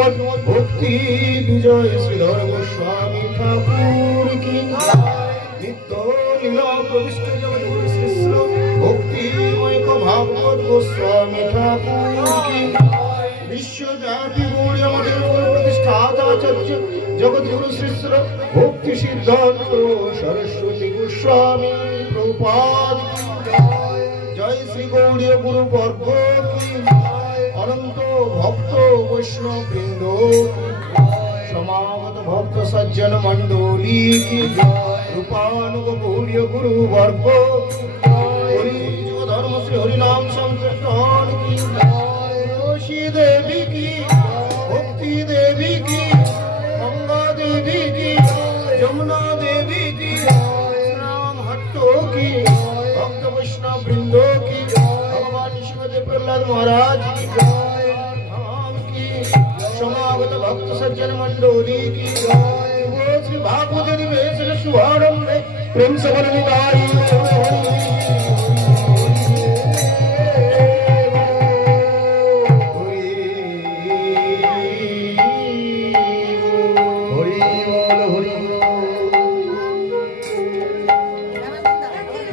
श्रीमद भक्ति विजय श्रीधर गोस्वामी ठाकुर की नित्य लीला प्रविष्ट जगद्गुरु श्री भक्ति भागवत गोस्वामी ठाकुर की विश्वव्यापी गौड़ीय मठेर प्रतिष्ठाताचार्य जगद्गुरु श्री भक्ति सिद्धांत सरस्वती गोस्वामी प्रभुपाद की जय श्री गौड़ीय गुरु वर्ग की अनंत भक्त वैष्णव वृंदो समागत भक्त सज्जन मंडली की रूपानुग गौड़ीय गुरु वर्ग धर्म श्री हरिनाम संकीर्तन की तुलसी देवी की भक्ति देवी की गंगा देवी की यमुना देवी की राम हट्टो की भक्त वैष्णव वृंदो की भगवान शिवदेव प्रहलाद महाराज की धाम की समागत भक्त सज्जन मंडली की श्री भागवत निवेश शुभारंभ प्रेम सबल निवारी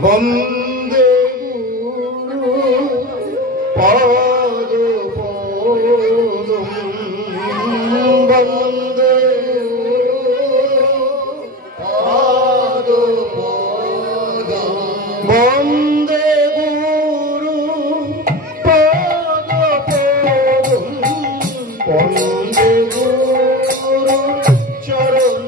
वंदे गुरु पाद वंदे वंदे गुरु पाद वंदे गुरु चरण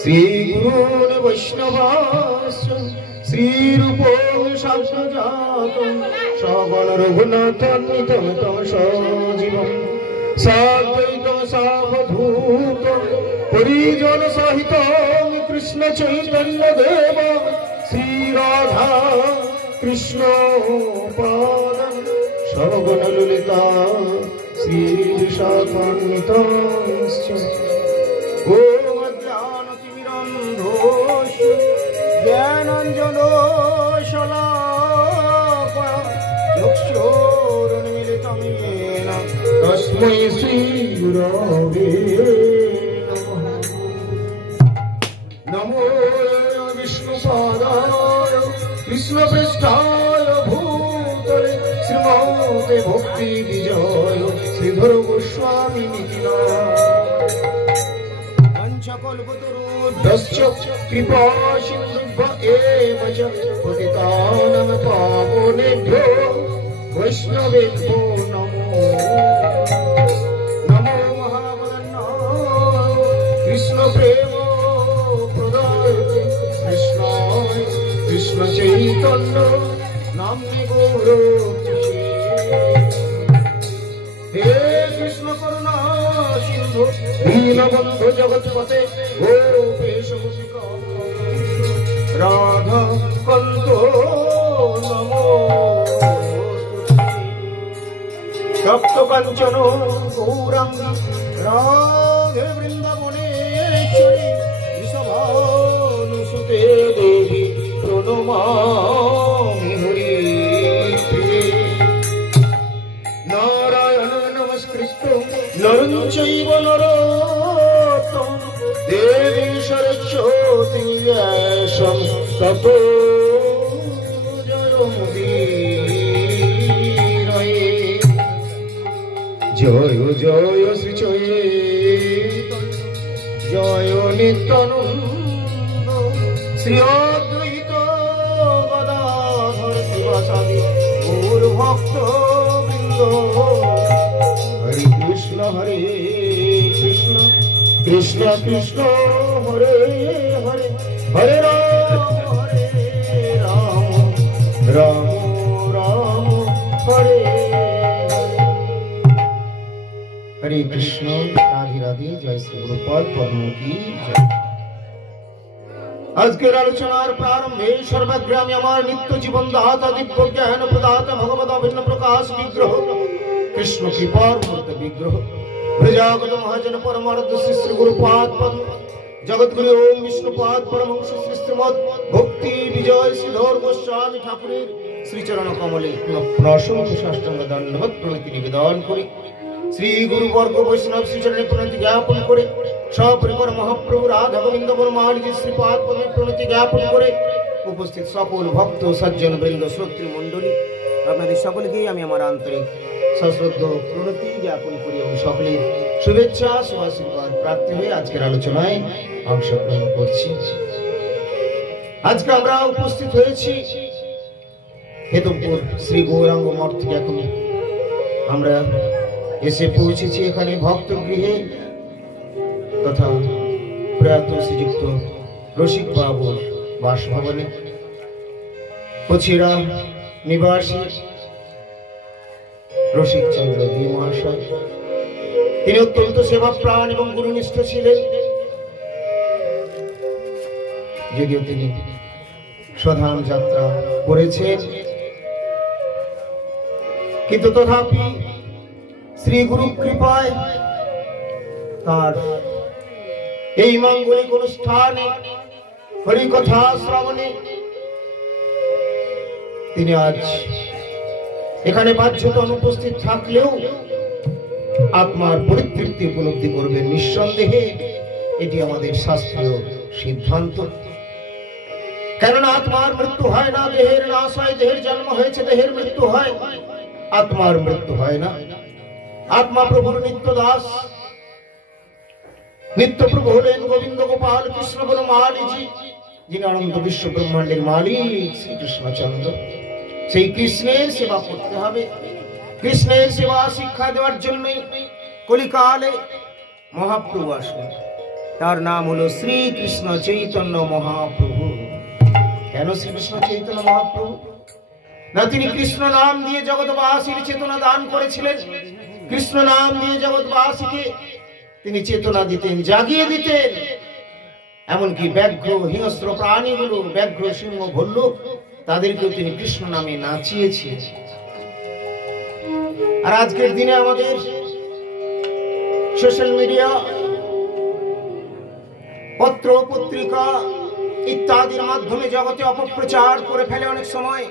श्री गुरुन् वैष्णवास्य श्री रूपो शास्त्रजातं श्रवण रघुनाथान्वितं तं सजीवं साद्वैतं सावधूतं परिजन सहितं कृष्ण चैतन्य देव श्री राधा কৃষ্ণ পাদং সর্বগুণ ললিতা শ্রী বিশাখান্বিতাংশ্চ ওম অজ্ঞানতিমিরন্ধস্য জ্ঞানাঞ্জনশলাকয়া চক্ষুरुन्मीलितं येन तस्मै श्रीगुरवे नमो विष्णुपादाय कृष्णपृष्ठाय भूतले श्रीमते भक्ति विजय श्रीधर गोस्वामी पंचकल्पतरुभ्यश्च कृपा सिन्धुभ्य एव च पतितानां पावनेभ्यो वैष्णवेभ्यो नमो नमो महावदन्नाय कृष्ण प्रेम प्रदायते कृष्णाय कृष्ण चैतन्य नाम्नि गौरवतिषे हे कृष्ण करुणा सिन्धु दीनबन्धु जगत्पते गोपेश गोपिका राधा कान्तो नमो सप्त कांचन गौरांगी राधे वृंदावनेश्वरी वृषभानुसुते देवी प्रणमामि हरिप्रिये नारायण नमस्कृत्य नरं चैव नरोत्तमं देवीं सरस्वतीं व्यासं ततो जय जय श्री चैतन्य जय नित्यानंद श्री अद्वैत गदाधर शिवासादि गौर भक्त वृंद हरे कृष्ण कृष्ण कृष्ण हरे हरे हरे राम राम राम हरे हरे कृष्ण राधे राधे जय श्री गुरुपाद पद्म की जय। আজকের আলোচনার প্রারম্ভে সর্বগ্রামী আমার নিত্য জীবন দাতা দিব্য জ্ঞান প্রদাতা ভগবত অভিন্ন প্রকাশ বিগ্রহ কৃষ্ণ কৃপার মূর্ত বিগ্রহ প্রজাগত মহাজন পরমানন্দ শ্রী শ্রী গুরুপাদ পদ্ম জগৎগুরু ওম বিষ্ণুপাদ পরমহংস শ্রী শ্রীমৎ ভক্তি বিজয় শ্রীধর গোস্বামী ঠাকুরের শ্রীচরণ কমলে অসংখ্য সাষ্টাঙ্গ দণ্ডবৎ প্রণতি নিবেদন করি श्री गुरुवर्ग वैष्णव श्रीचरण प्रणति ज्ञापन करे सपरिवार महाप्रभु राधा गोविंद बरमाली श्रीपाद पदे प्रणति ज्ञापन करे उपस्थित सकल भक्त सज्जन वृंद श्रोत्री मंडली আপনাদের সকলকেই আমি আমার আন্তরিক সশ্রদ্ধ প্রণতি জ্ঞাপন করি এবং সকলের শুভেচ্ছা শুভাশীর্বাদ প্রার্থী হয়ে আজকের আলোচনায় অংশগ্রহণ করছি। আজকে আমরা উপস্থিত হয়েছি হেতমপুর শ্রী গৌরাঙ্গ মঠ থেকে এখন আমরা এসে পৌঁছেছি এখানে ভক্ত গৃহে তথা প্রয়াত শ্রীযুক্ত রসিক বাবুর বাসভবনে কচিরা নিবাসী রসিক চন্দ্র দী মহাশয় তিনি অত্যন্ত সেবা প্রাণ এবং গুরুনিষ্ঠ ছিলেন। যদিও তিনি স্বধাম যাত্রা করেছেন কিন্তু তথাপি শ্রী গুরু কৃপায় তার এই মাঙ্গলিক অনুষ্ঠানে হরিকথা শ্রবণে তিনি আজ এখানে বাহ্যত অনুপস্থিত থাকলেও আত্মার পরিতৃপ্তি উপলব্ধি করবেন। নিঃসন্দেহে এটি আমাদের শাস্ত্রীয় সিদ্ধান্ত, কেননা আত্মার মৃত্যু হয় না, দেহের নাশ হয়, দেহের জন্ম হয়েছে, দেহের মৃত্যু হয়, আত্মার মৃত্যু হয় না। आत्मा प्रभुर नित्य दास नित्य प्रभु हलेन गोविंद गोपाल कृष्ण बलमाली जी जिन अनंत विश्व ब्रह्मांडेर मालिक श्री कृष्ण चंद्र সেই কৃষ্ণের সেবা করতে হবে। কৃষ্ণের সেবা শিক্ষা দেওয়ার জন্যই কলিকালে মহাপ্রভু আসলেন। তার নাম হলো শ্রী কৃষ্ণ চৈতন্য মহাপ্রভু। কেন শ্রী কৃষ্ণ চৈতন্য মহাপ্রভু? না তিনি কৃষ্ণ নাম দিয়ে জগৎবাসীর চেতনা দান করেছিলেন। কৃষ্ণ নাম দিয়ে জগৎবাসীকে তিনি চেতনা দিতেন, জাগিয়ে দিতেন। এমনকি ব্যাঘ্র হিংস্র প্রাণীগুলো, ব্যাঘ্র সিংহ ভল্লুক তাদেরকেও তিনি কৃষ্ণ নামে নাচিয়েছেন। আর আজকের দিনে আমাদের সোশ্যাল মিডিয়া, পত্র পত্রিকা ইত্যাদির মাধ্যমে জগতে অপপ্রচার করে ফেলে অনেক সময়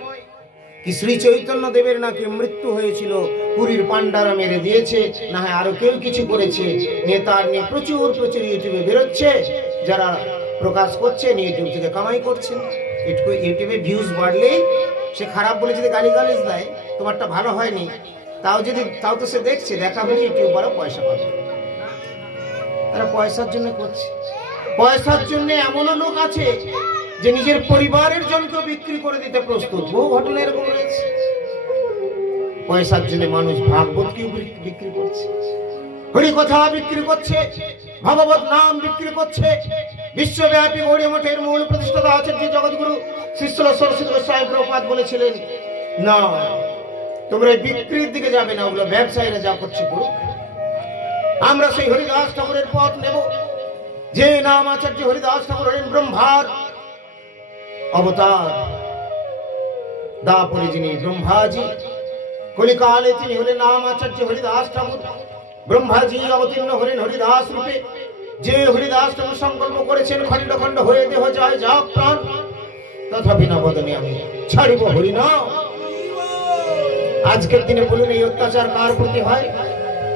কি শ্রী চৈতন্য দেবের নাকি মৃত্যু হয়েছিল, পুরীর পান্ডারা মেরে দিয়েছে, না হয় আরো কেউ কিছু করেছে, নেতার নিয়ে প্রচুর প্রচুর ইউটিউবে বেরোচ্ছে, যারা প্রকাশ করছে ইউটিউব থেকে কামাই করছেন। ইউটিউবে ভিউজ বাড়লেই সে খারাপ বলে যদি গালিগালিজ দেয়, তোমারটা ভালো হয়নি, তাও তো সে দেখছে, দেখা হলে ইউটিউবারও পয়সা পাবে। তারা পয়সার জন্য করছে। পয়সার জন্য এমনও লোক আছে যে নিজের পরিবারের জনকেও বিক্রি করে দিতে প্রস্তুত। বহু ঘটনা এরকম রয়েছে। পয়সার জন্য মানুষ ভাগবতকেও বিক্রি করছে, হরি কথা বিক্রি করছে, ভগবত নাম বিক্রি করছে। বিশ্বব্যাপী গৌড়ীয় মঠের মূল প্রতিষ্ঠাতা আচার্য জগৎগুরু শিষ্য সরস্বতী গোস্বামী প্রভুপাদ বলেছিলেন, না তোমরা বিক্রির দিকে যাবে না, ওগুলো ব্যবসায়ীরা যা করছে করুক। আমরা সেই হরিদাস ঠাকুরের পথ নেব, যে নাম আচার্য হরিদাস ঠাকুর হলেন ব্রহ্মার অবতার। দাপরে যিনি ব্রহ্মাজি, কলিকালে তিনি হলেন নাম আচার্য হরিদাস ঠাকুর। ব্রহ্মাজি অবতীর্ণ হলেন হরিদাস রূপে। যে হরিদাস ঠাকুর সংকল্প করেছেন, খণ্ড খণ্ড হয়ে দেহ যায় যাক প্রাণ, তথাপি না বদনে আমি ছাড়িব হরিনাম। আজকের দিনে বলুন এই অত্যাচার কার প্রতি হয়?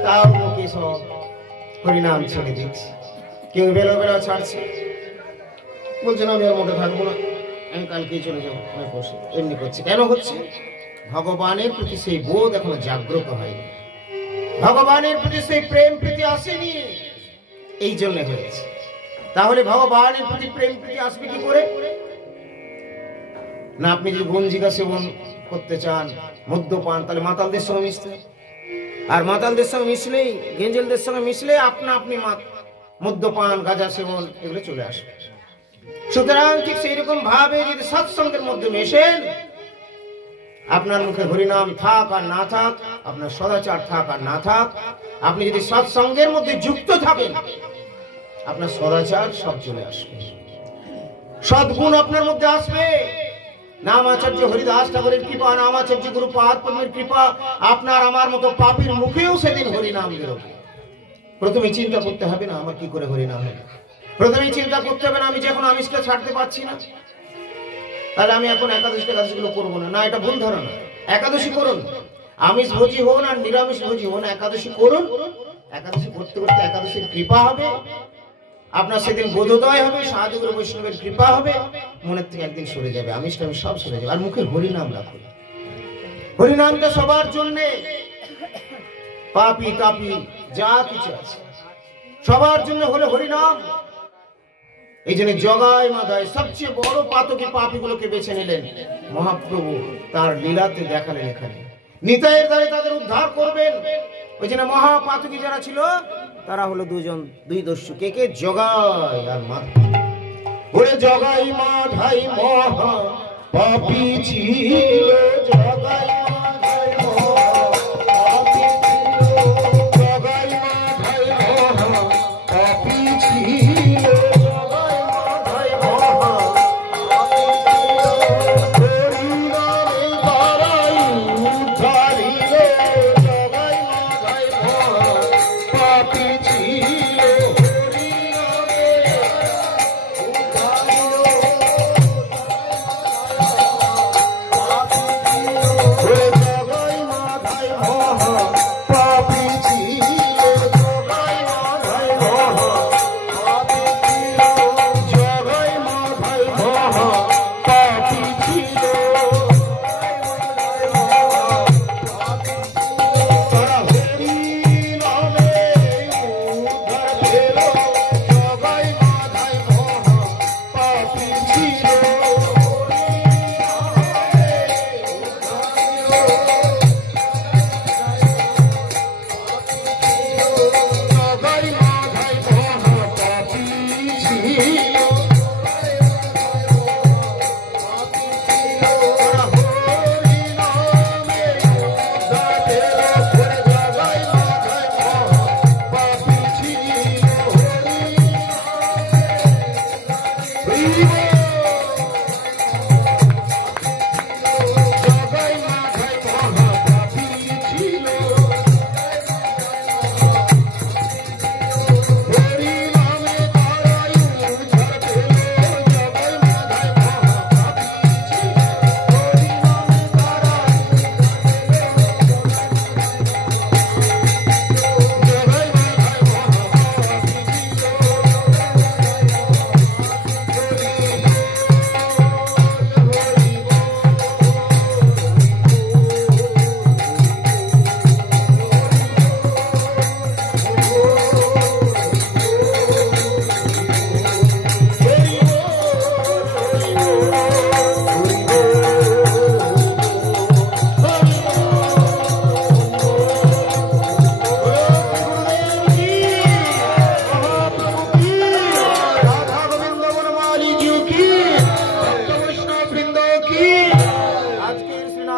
তাও লোকে সব হরিনাম ছেড়ে দিচ্ছে। কেউ বেলা বেলা ছাড়ছে, বলছেন আমি আর মোটে থাকবো না, আমি কালকেই চলে যাবো, আমি বসে এমনি করছে। কেন হচ্ছে? ভগবানের প্রতি সেই বোধ এখনো জাগ্রত হয়নি, ভগবানের প্রতি সেই প্রেম প্রীতি আসেনি, এই জন্য হয়েছে। তাহলে ভগবানের প্রতি প্রেম প্রীতি আসবে কি করে? না আপনি যদি গঞ্জিকা সেবন করতে চান, মদ্যপান, তাহলে মাতালদের সঙ্গে মিশতে, আর মাতালদের সঙ্গে মিশলেই, গেঞ্জেলদের সঙ্গে মিশলে আপনি মদ্যপান, গাঁজা সেবন এগুলো চলে আসবে। সুতরাং ঠিক সেই রকম ভাবে যদি সৎসঙ্গের মধ্যে মেশেন, আপনার মুখে হরিনাম থাক আর না থাক, আপনার সদাচার থাক আর না থাক, আপনি যদি সৎসঙ্গের মধ্যে যুক্ত থাকেন, আপনার সদাচার সব চলে আসবে, সদ্গুণ আপনার মধ্যে আসবে। নাম আচার্য হরিদাস ঠাকুরের কৃপা, নাম আচার্য গুরুপাদ পদ্মের কৃপা, আপনার আমার মতো পাপীর মুখেও সেদিন হরিনাম বেরোবে। প্রথমে চিন্তা করতে হবে না আমার কি করে হরিনাম হবে, প্রথমে চিন্তা করতে হবে না আমি যখন আমিষটা ছাড়তে পারছি না, তাহলে আমি এখন একাদশীগুলো করবো না। না, এটা ভুল ধারণা। একাদশী করুন, আমিষ ভোজি হন আর নিরামিষ ভোজি হন, একাদশী করুন। একাদশী করতে করতে একাদশীর কৃপা হবে, আপনার সেদিন বোধোদয় হবে, সাধুগুরু বৈষ্ণবের কৃপা হবে, মনের থেকে একদিন সরে যাবে, আমিষটা সব সরে যাবে। আর মুখে হরিনাম রাখুন। হরিনামটা সবার জন্যে, পাপি তাপি যা কিছু আছে সবার জন্য হলো হরিনাম। এই জন্য জগায় মাদায় সবচেয়ে বড় পাতকি পাপীগুলোকে বেছে নিলেন মহাপ্রভু, তার লীলাতে দেখালেন এখানে নিতাইয়ের দ্বারে তাদের উদ্ধার করবেন। ওই জন্য মহাপাতকি যারা ছিল তারা হলো দুই দস্যু। কে কে? জগাই আর মাধাই। ওরে জগাই মাধাই মহা পাপী ছিল, জগাই মাধাই মহা পাপী ছিল, জগাই মাধাই মহা পাপী ছিল, জগাই মাধাই মহা পাপী ছিল। হরিনামে তারাই উদ্ধারিল, জগাই মাধাই মহা পাপী ছিল, হরিনামে উদ্ধারিল।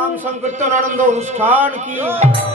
नाम संकीर्तन आनंद अनुष्ठान की